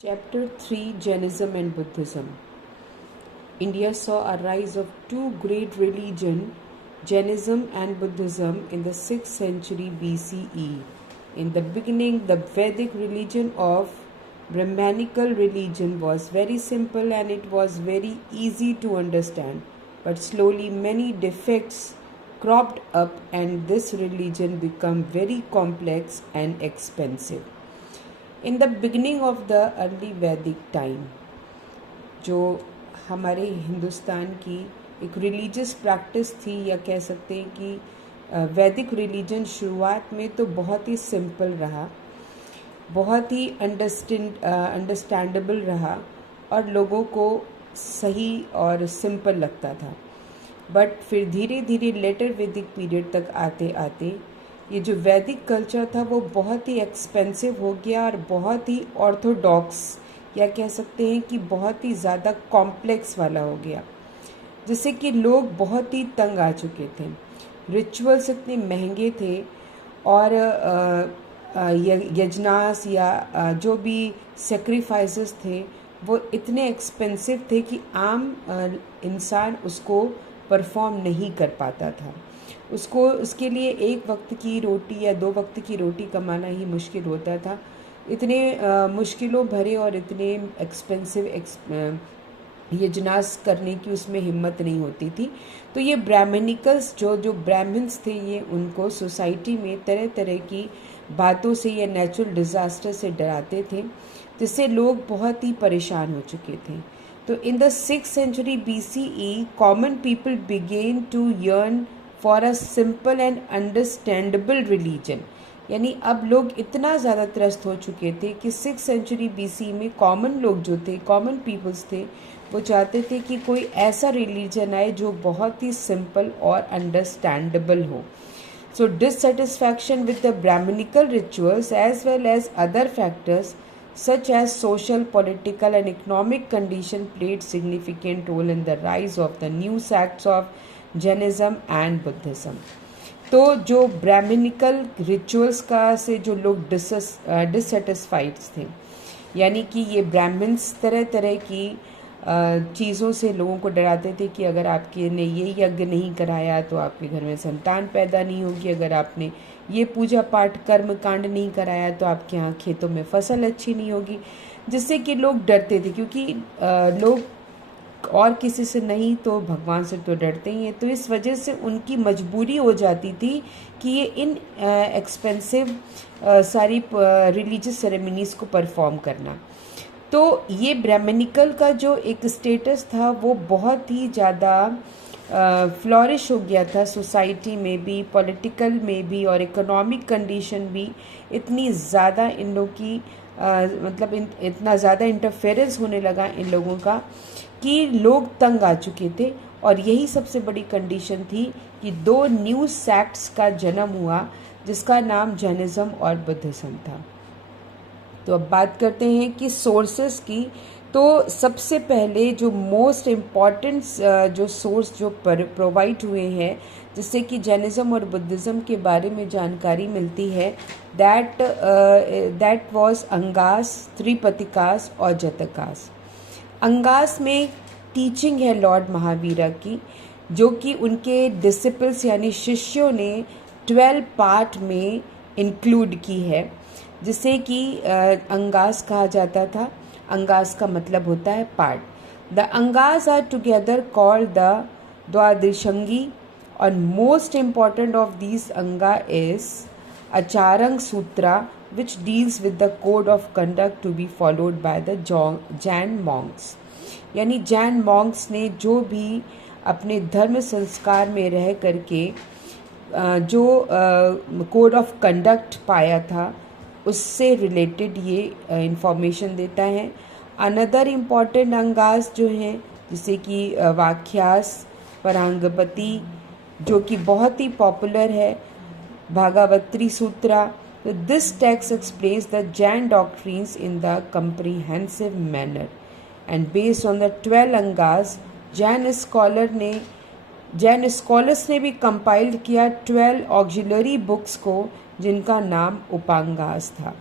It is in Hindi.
Chapter 3 Jainism and Buddhism. India saw a rise of two great religions, Jainism and Buddhism, in the 6th century BCE. In the beginning, the Vedic religion of Brahmanical religion was very simple and it was very easy to understand. But slowly many defects cropped up and this religion became very complex and expensive. In the beginning of the early वैदिक टाइम, जो हमारे हिंदुस्तान की एक रिलीजियस प्रैक्टिस थी, या कह सकते हैं कि वैदिक रिलीजन शुरुआत में तो बहुत ही सिंपल रहा, बहुत ही अंडरस्टैंडेबल रहा और लोगों को सही और सिंपल लगता था. बट फिर धीरे धीरे लेटर वैदिक पीरियड तक आते आते ये जो वैदिक कल्चर था वो बहुत ही एक्सपेंसिव हो गया और बहुत ही ऑर्थोडॉक्स, या कह सकते हैं कि बहुत ही ज़्यादा कॉम्प्लेक्स वाला हो गया, जिससे कि लोग बहुत ही तंग आ चुके थे. रिचुअल्स इतने महंगे थे और यजनास या जो भी सेक्रीफाइसेस थे वो इतने एक्सपेंसिव थे कि आम इंसान उसको परफॉर्म नहीं कर पाता था. उसके लिए एक वक्त की रोटी या 2 वक्त की रोटी कमाना ही मुश्किल होता था. इतने मुश्किलों भरे और इतने एक्सपेंसिव यजनास करने की उसमें हिम्मत नहीं होती थी. तो ये ब्राह्मणिकल्स जो ब्राह्मण्स थे, ये उनको सोसाइटी में तरह तरह की बातों से या नेचुरल डिज़ास्टर से डराते थे, जिससे लोग बहुत ही परेशान हो चुके थे. तो in the 6th century BCE, common people began to yearn for a simple and understandable religion. यानी अब लोग इतना ज़्यादा त्रस्त हो चुके थे कि 6th century BC में कॉमन लोग जो थे, कॉमन पीपल्स थे, वो चाहते थे कि कोई ऐसा रिलीजन आए जो बहुत ही सिंपल और अंडरस्टैंडेबल हो. So dissatisfaction with the Brahmanical rituals as well as other factors such as social, political and economic condition played significant role in the rise of the new sects of Jainism and Buddhism. तो जो ब्राह्मणिकल रिचुअल्स का से जो लोग डिससेटिस्फाइड थे, यानी कि ये ब्राह्मण्स तरह तरह की चीज़ों से लोगों को डराते थे कि अगर आपके ने ये यज्ञ नहीं कराया तो आपके घर में संतान पैदा नहीं होगी, अगर आपने ये पूजा पाठ कर्म कांड नहीं कराया तो आपके यहाँ खेतों में फसल अच्छी नहीं होगी, जिससे कि लोग डरते थे. क्योंकि लोग और किसी से नहीं तो भगवान से तो डरते ही हैं. तो इस वजह से उनकी मजबूरी हो जाती थी कि ये इन एक्सपेंसिव सारी रिलीजियस सेरेमनीज़ को परफॉर्म करना. तो ये ब्राह्मणिकल का जो एक स्टेटस था वो बहुत ही ज़्यादा फ्लॉरिश हो गया था सोसाइटी में भी, पॉलिटिकल में भी और इकोनॉमिक कंडीशन भी. इतनी ज़्यादा इन लोग की मतलब इतना ज़्यादा इंटरफेरेंस होने लगा इन लोगों का कि लोग तंग आ चुके थे. और यही सबसे बड़ी कंडीशन थी कि 2 न्यू सेक्ट्स का जन्म हुआ, जिसका नाम जैनिज़्म और बुद्धिज़्म था. तो अब बात करते हैं कि सोर्सेस की. तो सबसे पहले जो मोस्ट इम्पॉर्टेंट जो सोर्स जो प्रोवाइड हुए हैं जिससे कि जैनिज़्म और बुद्धिज़्म के बारे में जानकारी मिलती है, दैट वाज अंगास, त्रिपिटकास और जातकास. अंगास में टीचिंग है लॉर्ड महावीरा की, जो कि उनके डिसिपल्स यानी शिष्यों ने 12 पार्ट में इंक्लूड की है, जिसे कि अंगास कहा जाता था. अंगास का मतलब होता है part. The angas are together called the Dvadashangi और most important of this anga is Acharanga Sutra, which deals with the code of conduct to be followed by the Jain monks. यानी जैन मॉन्क्स ने जो भी अपने धर्म संस्कार में रह करके जो कोड ऑफ कंडक्ट पाया था उससे रिलेटेड ये इंफॉर्मेशन देता है. अनदर इम्पॉर्टेंट अंगास जो हैं जैसे कि वाक्यास, परांगपति, जो कि बहुत ही पॉपुलर है, भागवत्री सूत्रा. तो this text explains the Jain doctrines in the comprehensive manner and based on the 12 angas Jain scholars ने भी कंपाइल्ड किया 12 ऑक्सिलरी बुक्स को, जिनका नाम उपांगास था.